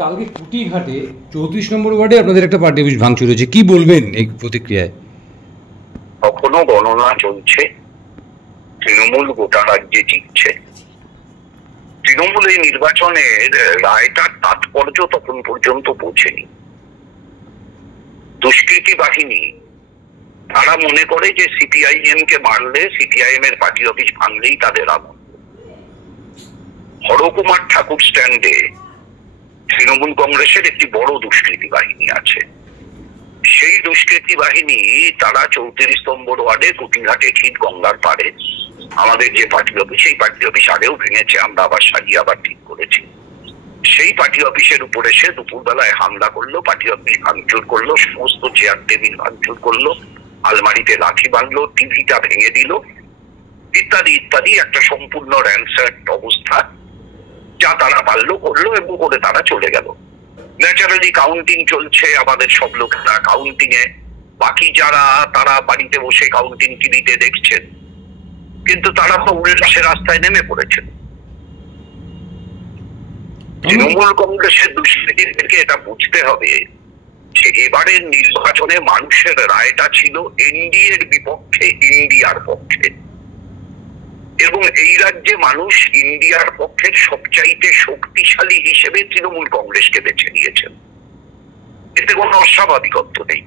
কালকে কুটিঘাটে 34 নম্বর ওয়ার্ডে আপনাদের একটা পার্টি অফিস ভাঙচুর হয়েছে, কি বলবেন এই প্রতিক্রিয়ায়? কখনো গণনা চলছে, তৃণমূল গোটা রাজ্যে জিতছে। তৃণমূল এই নির্বাচনের রায়টার তাৎপর্য তখন পর্যন্ত পৌঁছেনি। দুষ্কৃতী বাহিনী তারা মনে করে যে সিপিআইএম কে মারলে, সিপিআইএম এর পার্টি অফিস ভাঙলেই তাদের আনন্দ। হরকুমার ঠাকুর স্ট্যান্ডে তৃণমূল কংগ্রেসের একটি বড় দুষ্কৃতী বাহিনী আছে। সেই দুষ্কৃতী বাহিনী তারা 34 নম্বর ওয়ার্ডে কুটিঘাটে ঠিক গঙ্গার পাড়ে আমাদের যে পার্টি অফিস, সেই পার্টি অফিস আগেও ভেঙেছে, আমরা আবার সাজিয়ে আবার ঠিক করেছি। সেই পার্টি অফিসের উপরে সে দুপুরবেলায় হামলা করলো, পার্টি অফিস ভাঙচুর করলো, সমস্ত চেয়ার টেবিল ভাঙচুর করলো, আলমারিতে লাঠি বাঁধলো, টিভিটা ভেঙে দিল, ইত্যাদি ইত্যাদি। একটা সম্পূর্ণ র্যানসার্ড অবস্থা, যা তারা পারলো করলো এবং করে তারা চলে গেল। ন্যাচারালি কাউন্টিং চলছে, আমাদের সব লোকেরা কাউন্টিং এ, বাকি যারা তারা বাড়িতে বসে কাউন্টিং টিভিতে দেখছেন, কিন্তু তারা তো উল্লাসে রাস্তায় নেমে পড়েছেন। তৃণমূল কংগ্রেসের দুষ্কৃতীদেরকে এটা বুঝতে হবে যে এবারের নির্বাচনে মানুষের রায়টা ছিল এনডিএর বিপক্ষে, ইন্ডিয়ার পক্ষে, এবং এই রাজ্যে মানুষ ইন্ডিয়ার পক্ষের সবচাইতে শক্তিশালী হিসেবে তৃণমূল কংগ্রেসকে বেছে নিয়েছেন। এতে কোনো অস্বাভাবিকত্ব নেই।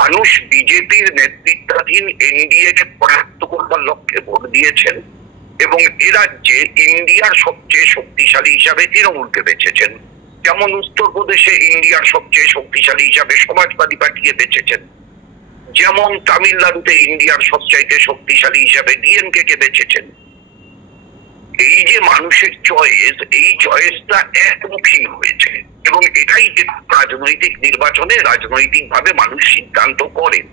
মানুষ বিজেপির নেতৃত্বাধীন এনডিএ কে পরাস্ত করবার লক্ষ্যে ভোট দিয়েছেন এবং এ রাজ্যে ইন্ডিয়ার সবচেয়ে শক্তিশালী হিসাবে তৃণমূলকে বেছেছেন। যেমন উত্তরপ্রদেশে ইন্ডিয়ার সবচেয়ে শক্তিশালী হিসাবে সমাজবাদী পার্টিকে বেছেছেন, যেমন তামিলনাড়ুতে ইন্ডিয়ার সবচাইতে শক্তিশালী হিসাবে ডিএমকে কে বেছেছেন। এই যে মানুষের চয়েস, এই চয়েসটা একমুখী হয়েছে এবং এটাই রাজনৈতিক নির্বাচনে রাজনৈতিক ভাবে মানুষ সিদ্ধান্ত করেন।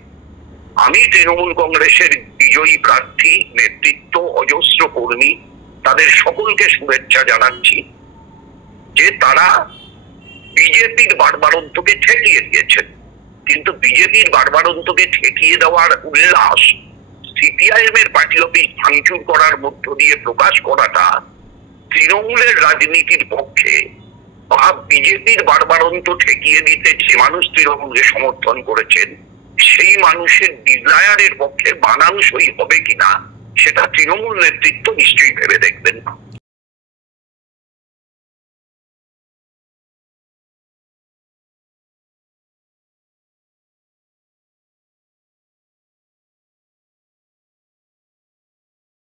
আমি তৃণমূল কংগ্রেসের বিজয়ী প্রার্থী, নেতৃত্ব, অজস্র কর্মী, তাদের সকলকে শুভেচ্ছা জানাচ্ছি যে তারা বিজেপির বাড়বাড়ন্তকে ঠেকিয়ে দিয়েছেন। কিন্তু বিজেপির বাড়বাড়ন্তকে ঠেকিয়ে দেওয়ার উল্লাস সিপিআইএম এর পার্টি অফিস ভাঙচুর করার মধ্য দিয়ে প্রকাশ করাটা তৃণমূলের রাজনীতির পক্ষে বা বিজেপির বাড়বাড়ন্ত ঠেকিয়ে দিতে যে মানুষ তৃণমূলকে সমর্থন করেছেন সেই মানুষের ডিজায়ারের পক্ষে মানানসই হবে কিনা সেটা তৃণমূল নেতৃত্ব নিশ্চয়ই ভেবে দেখবেন।